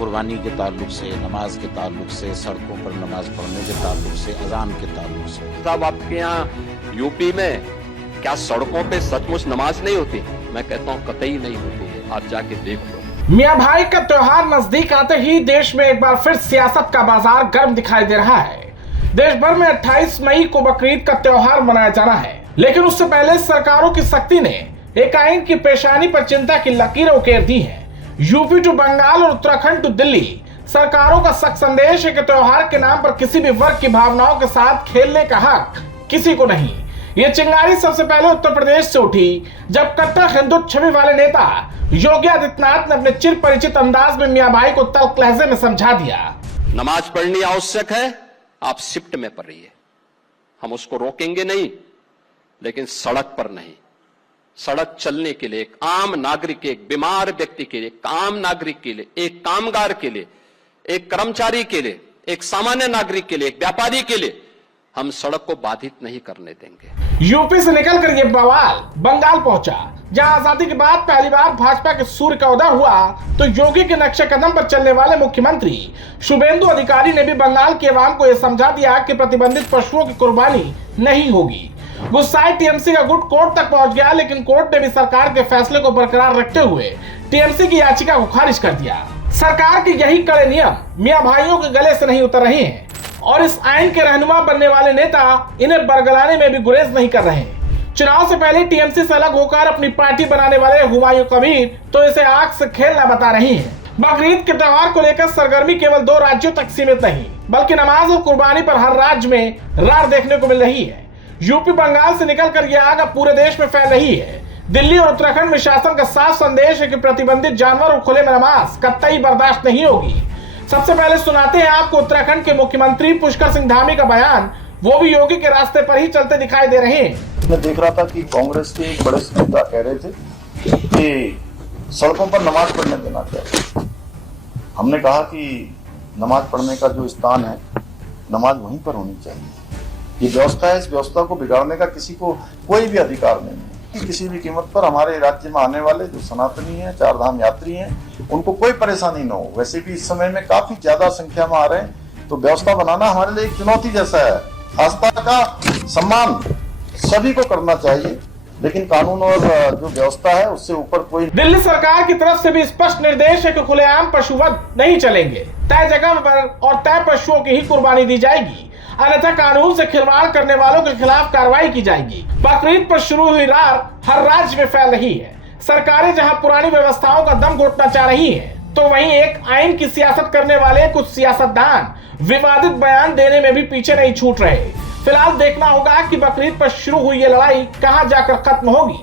कुर्बानी के ताल्लुक से, नमाज के ताल्लुक से, सड़कों पर नमाज पढ़ने के ताल्लुक से, अजान के ताल्लुक से। साहब आपके यहाँ यूपी में क्या सड़कों पे सचमुच नमाज नहीं होती? मैं कहता हूँ कतई नहीं होती है, आप जाके देख लो। मियां भाई का त्योहार नजदीक आते ही देश में एक बार फिर सियासत का बाजार गर्म दिखाई दे रहा है। देश भर में 28 मई को बकरीद का त्योहार मनाया जाना है, लेकिन उससे पहले सरकारों की सख्ती ने एक आइन की पेशानी पर चिंता की लकीरें उकेर दी हैं। यूपी टू बंगाल और उत्तराखंड टू दिल्ली सरकारों का सख्त संदेश है कि त्योहार के नाम पर किसी भी वर्ग की भावनाओं के साथ खेलने का हक किसी को नहीं। ये चिंगारी सबसे पहले उत्तर प्रदेश से उठी, जब कट्टर हिंदुत्व छवि वाले नेता योगी आदित्यनाथ ने अपने चिर परिचित अंदाज में मियां भाई को तल्ख लहजे में समझा दिया। नमाज पढ़नी आवश्यक है, आप शिफ्ट में पढ़िए, हम उसको रोकेंगे नहीं, लेकिन सड़क पर नहीं। सड़क चलने के लिए एक आम नागरिक, एक बीमार व्यक्ति के लिए, एक आम नागरिक के लिए, एक कामगार के लिए, एक कर्मचारी के लिए, एक सामान्य नागरिक के लिए, एक व्यापारी के लिए हम सड़क को बाधित नहीं करने देंगे। यूपी से निकलकर ये बवाल बंगाल पहुंचा, जहां आजादी के बाद पहली बार भाजपा के सूर्य का उदय हुआ तो योगी के नक्शे कदम पर चलने वाले मुख्यमंत्री शुभेंदु अधिकारी ने भी बंगाल के अवाम को यह समझा दिया कि प्रतिबंधित पशुओं की कुर्बानी नहीं होगी। गुस्साए टीएमसी का गुट कोर्ट तक पहुंच गया, लेकिन कोर्ट ने भी सरकार के फैसले को बरकरार रखते हुए टीएमसी की याचिका को खारिज कर दिया। सरकार के यही कड़े नियम मियां भाइयों के गले से नहीं उतर रहे हैं और इस आइन के रहनुमा बनने वाले नेता इन्हें बरगलाने में भी गुरेज नहीं कर रहे हैं। चुनाव से पहले टीएमसी से अलग होकर अपनी पार्टी बनाने वाले हुमायूं कबीर तो इसे आग से खेलना बता रही हैं। बकरीद के त्योहार को लेकर सरगर्मी केवल 2 राज्यों तक सीमित नहीं, बल्कि नमाज और कुर्बानी पर हर राज्य में रार देखने को मिल रही है। यूपी बंगाल से निकलकर यह आग अब पूरे देश में फैल रही है। दिल्ली और उत्तराखंड में शासन का साफ संदेश है कि प्रतिबंधित जानवर और खुले में नमाज कतई बर्दाश्त नहीं होगी। सबसे पहले सुनाते हैं आपको उत्तराखंड के मुख्यमंत्री पुष्कर सिंह धामी का बयान, वो भी योगी के रास्ते पर ही चलते दिखाई दे रहे हैं। मैं देख रहा था कि कांग्रेस के एक बड़े नेता कह रहे थे कि सड़कों पर नमाज पढ़ने देना चाहिए। हमने कहा कि नमाज पढ़ने का जो स्थान है, नमाज वहीं पर होनी चाहिए। ये व्यवस्था है, इस व्यवस्था को बिगाड़ने का किसी को कोई भी अधिकार नहीं है कि किसी भी कीमत पर हमारे राज्य में आने वाले जो सनातनी हैं, 4 धाम यात्री हैं, उनको कोई परेशानी न हो। वैसे भी इस समय में काफी ज्यादा संख्या में आ रहे हैं, तो व्यवस्था बनाना हमारे लिए एक चुनौती जैसा है। आस्था का सम्मान सभी को करना चाहिए, लेकिन कानून और जो व्यवस्था है उससे ऊपर कोई। दिल्ली सरकार की तरफ से भी स्पष्ट निर्देश है कि खुलेआम पशुवध नहीं चलेंगे। तय जगह पर और तय पशुओं की ही कुर्बानी दी जाएगी, अन्यथा कानून से खिलवाड़ करने वालों के खिलाफ कार्रवाई की जाएगी। बकरीद पर शुरू हुई रार हर राज्य में फैल रही है। सरकारें जहां पुरानी व्यवस्थाओं का दम घोटना चाह रही हैं, तो वहीं एक आइन की सियासत करने वाले कुछ सियासतदान विवादित बयान देने में भी पीछे नहीं छूट रहे। फिलहाल देखना होगा कि बकरीद पर शुरू हुई ये लड़ाई कहां जाकर खत्म होगी।